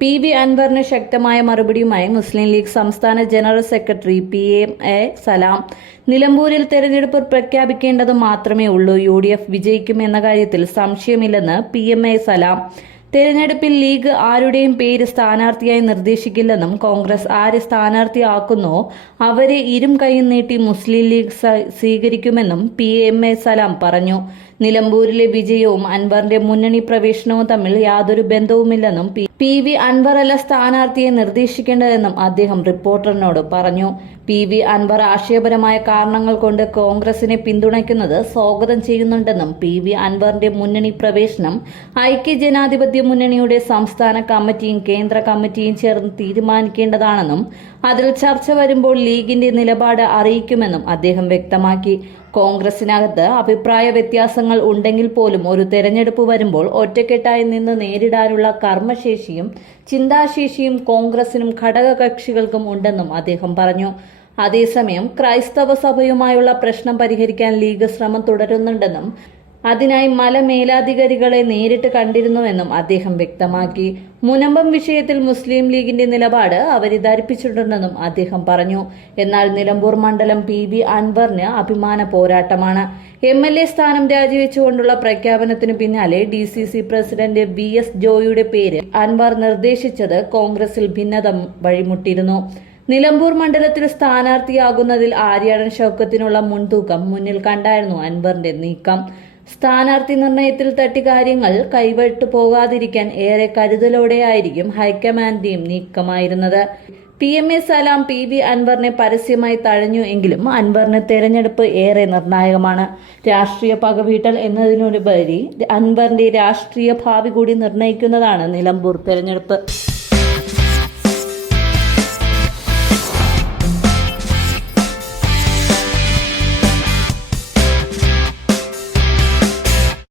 P V അൻവറിന് ശക്തമായ മറുപടിയുമായി മുസ്ലിം ലീഗ് സംസ്ഥാന general secretary P M A Salam. നിലമ്പൂരിൽ തെരഞ്ഞെടുപ്പ് പ്രഖ്യാപിക്കേണ്ടത് മാത്രമേ ഉള്ളൂ. യു ഡി എഫ് വിജയിക്കും എന്ന കാര്യത്തിൽ സംശയമില്ലെന്ന് പി എം എ സലാം. തെരഞ്ഞെടുപ്പിൽ ലീഗ് ആരുടെയും പേര് സ്ഥാനാർത്ഥിയായി നിർദ്ദേശിക്കില്ലെന്നും കോൺഗ്രസ് ആരെ സ്ഥാനാർത്ഥിയാക്കുന്നോ അവരെ ഇരും കൈയും നീട്ടി മുസ്ലിം ലീഗ് സ്വീകരിക്കുമെന്നും പി എം എ സലാം പറഞ്ഞു. നിലമ്പൂരിലെ വിജയവും അൻവറിന്റെ മുന്നണി പ്രവേശനവും തമ്മിൽ യാതൊരു ബന്ധവുമില്ലെന്നും പി വി അൻവർ അല്ല സ്ഥാനാർത്ഥിയെ നിർദ്ദേശിക്കേണ്ടതെന്നും അദ്ദേഹം റിപ്പോർട്ടറിനോട് പറഞ്ഞു. പി വി അൻവർ ആശയപരമായ കാരണങ്ങൾ കൊണ്ട് കോൺഗ്രസിനെ പിന്തുണയ്ക്കുന്നത് സ്വാഗതം ചെയ്യുന്നുണ്ടെന്നും പി വി അൻവറിന്റെ മുന്നണി പ്രവേശനം ഐക്യ ജനാധിപത്യ മുന്നണിയുടെ സംസ്ഥാന കമ്മിറ്റിയും കേന്ദ്ര കമ്മിറ്റിയും ചേർന്ന് തീരുമാനിക്കേണ്ടതാണെന്നും അതിൽ ചർച്ച വരുമ്പോൾ ലീഗിന്റെ നിലപാട് അറിയിക്കുമെന്നും അദ്ദേഹം വ്യക്തമാക്കി. കോൺഗ്രസിനകത്ത് അഭിപ്രായ വ്യത്യാസങ്ങൾ ഉണ്ടെങ്കിൽ പോലും ഒരു തെരഞ്ഞെടുപ്പ് വരുമ്പോൾ ഒറ്റക്കെട്ടായി നിന്ന് നേരിടാനുള്ള കർമ്മശേഷിയും ചിന്താശേഷിയും കോൺഗ്രസിനും ഘടകകക്ഷികൾക്കും ഉണ്ടെന്നും അദ്ദേഹം പറഞ്ഞു. അതേസമയം ക്രൈസ്തവ സഭയുമായുള്ള പ്രശ്നം പരിഹരിക്കാൻ ലീഗ് ശ്രമം തുടരുന്നുണ്ടെന്നും അതിനായി മല മേലാധികാരികളെ നേരിട്ട് കണ്ടിരുന്നുവെന്നും അദ്ദേഹം വ്യക്തമാക്കി. മുനമ്പം വിഷയത്തിൽ മുസ്ലിം ലീഗിന്റെ നിലപാട് അവരെ ധരിപ്പിച്ചിട്ടുണ്ടെന്നും അദ്ദേഹം പറഞ്ഞു. എന്നാൽ നിലമ്പൂർ മണ്ഡലം പി വി അൻവറിന് അഭിമാന പോരാട്ടമാണ്. എം എൽ എ സ്ഥാനം രാജിവെച്ചുകൊണ്ടുള്ള പ്രഖ്യാപനത്തിനു പിന്നാലെ D C C president V S ജോയിയുടെ പേര് അൻവർ നിർദ്ദേശിച്ചത് കോൺഗ്രസിൽ ഭിന്നത വഴിമുട്ടിയിരുന്നു. നിലമ്പൂർ മണ്ഡലത്തിൽ സ്ഥാനാർത്ഥിയാകുന്നതിൽ ആര്യാടൻ ഷൗക്കത്തിനുള്ള മുൻതൂക്കം മുന്നിൽ കണ്ടായിരുന്നു അൻവറിന്റെ നീക്കം. സ്ഥാനാർത്ഥി നിർണയത്തിൽ തട്ടി കാര്യങ്ങൾ കൈവിട്ടു പോകാതിരിക്കാൻ ഏറെ കരുതലോടെയായിരിക്കും ഹൈക്കമാൻഡിയും നീക്കമായിരുന്നത്. P M A Salam P V അൻവറിനെ പരസ്യമായി തഴഞ്ഞു എങ്കിലും അൻവറിന് തെരഞ്ഞെടുപ്പ് ഏറെ നിർണായകമാണ്. രാഷ്ട്രീയ പകവീട്ടൽ എന്നതിനുപരി അൻവറിന്റെ രാഷ്ട്രീയ ഭാവി കൂടി നിർണയിക്കുന്നതാണ് നിലമ്പൂർ തെരഞ്ഞെടുപ്പ്.